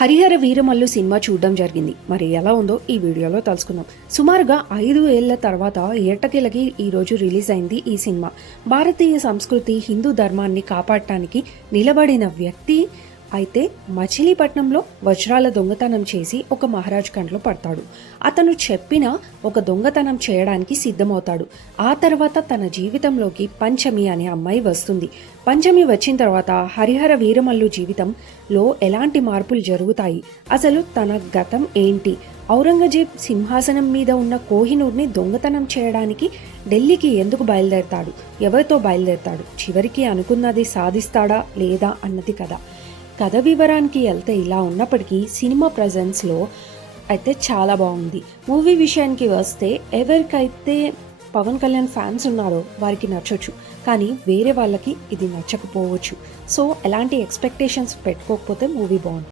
Harihara Veeramallu cinema చూడడం జరిగింది. మరి ఎలా ఉందో ఈ వీడియోలో తెలుసుకుందాం. సుమారుగా 5 ఏళ్ల తర్వాత ఎట్టకేలకి ఈరోజు రిలీజ్ అయింది ఈ సినిమా. భారతీయ సంస్కృతి, హిందూ ధర్మాన్ని కాపాడటానికి నిలబడిన వ్యక్తి అయితే మచిలీపట్నంలో వజ్రాల దొంగతనం చేసి ఒక మహారాజ్ కంట్లో పడతాడు. అతను చెప్పిన ఒక దొంగతనం చేయడానికి సిద్ధమవుతాడు. ఆ తర్వాత తన జీవితంలోకి పంచమి అనే అమ్మాయి వస్తుంది. పంచమి వచ్చిన తర్వాత హరిహర వీరమల్లు జీవితంలో ఎలాంటి మార్పులు జరుగుతాయి, అసలు తన గతం ఏంటి, ఔరంగజేబ్ సింహాసనం మీద ఉన్న కోహినూర్ని దొంగతనం చేయడానికి ఢిల్లీకి ఎందుకు బయలుదేరతాడు, ఎవరితో బయలుదేరతాడు, చివరికి అనుకున్నది సాధిస్తాడా లేదా అన్నది కథ వివరానికి వెళ్తే ఇలా ఉన్నప్పటికీ సినిమా ప్రజెన్స్లో అయితే చాలా బాగుంది. మూవీ విషయానికి వస్తే ఎవరికైతే పవన్ కళ్యాణ్ ఫ్యాన్స్ ఉన్నారో వారికి నచ్చొచ్చు, కానీ వేరే వాళ్ళకి ఇది నచ్చకపోవచ్చు. సో ఎలాంటి ఎక్స్పెక్టేషన్స్ పెట్టుకోకపోతే మూవీ బాగుంది.